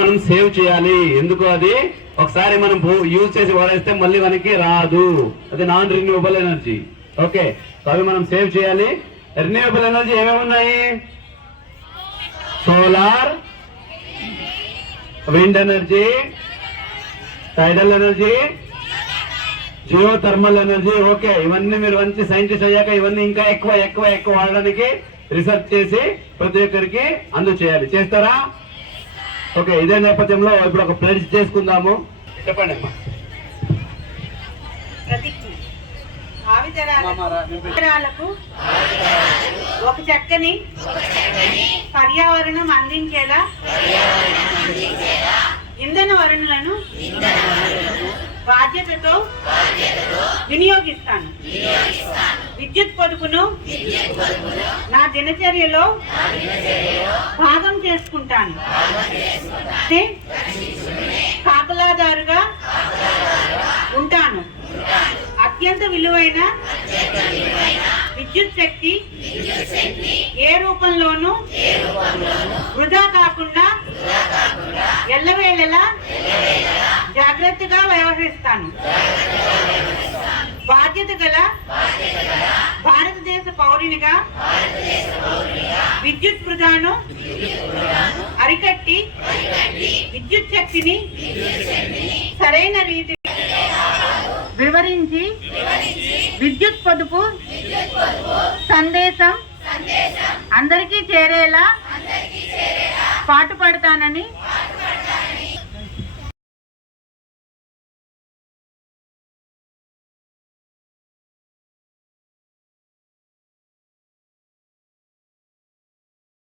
మనం సేవ్ చేయాలి. ఎందుకు అది ఒకసారి మనం యూజ్ చేసి వాడేస్తే మళ్ళీ మనకి రాదు. అది నాన్ రిన్యూవబుల్ ఎనర్జీ. ఓకే, అవి మనం సేవ్ చేయాలి. రిన్యూవబుల్ ఎనర్జీ ఏమేమి ఉన్నాయి? Solar, wind energy, tidal energy, geothermal energy. Okay, ఇవన్నీ మీరు మంచి సైంటిస్ట్ అయ్యాక ఇవన్నీ ఇంకా ఎక్కువ ఎక్కువ ఎక్కువ వాడడానికి రీసెర్చ్ చేసి ప్రతి ఒక్కరికి అందజేయాలి. చేస్తారా? ఓకే, ఇదే నేపథ్యంలో ఇప్పుడు ఒక ప్లెడ్జ్ చేసుకుందాము. చెప్పండి అమ్మా. భావితరాలకు ఒక చక్కని పర్యావరణం అందించేలా ఇంధన వనరులను బాధ్యతతో వినియోగిస్తాను. విద్యుత్ పొదుపును నా దినచర్యలో భాగం చేసుకుంటాను. కాపలాదారుగా ఉంటాను. అత్యంత విలువైన విద్యుత్ శక్తి ఏ రూపంలోనూ వృధా కాకుండా ఎల్లవేళలా జాగ్రత్తగా వ్యవహరిస్తాను. బాధ్యత గల భారతదేశ పౌరునిగా విద్యుత్ వృధాను అరికట్టి విద్యుత్ శక్తిని సరైన రీతి వివరించి విద్యుత్ పొదుపు సందేశం అందరికీ చేరేలా పాటుపడతానని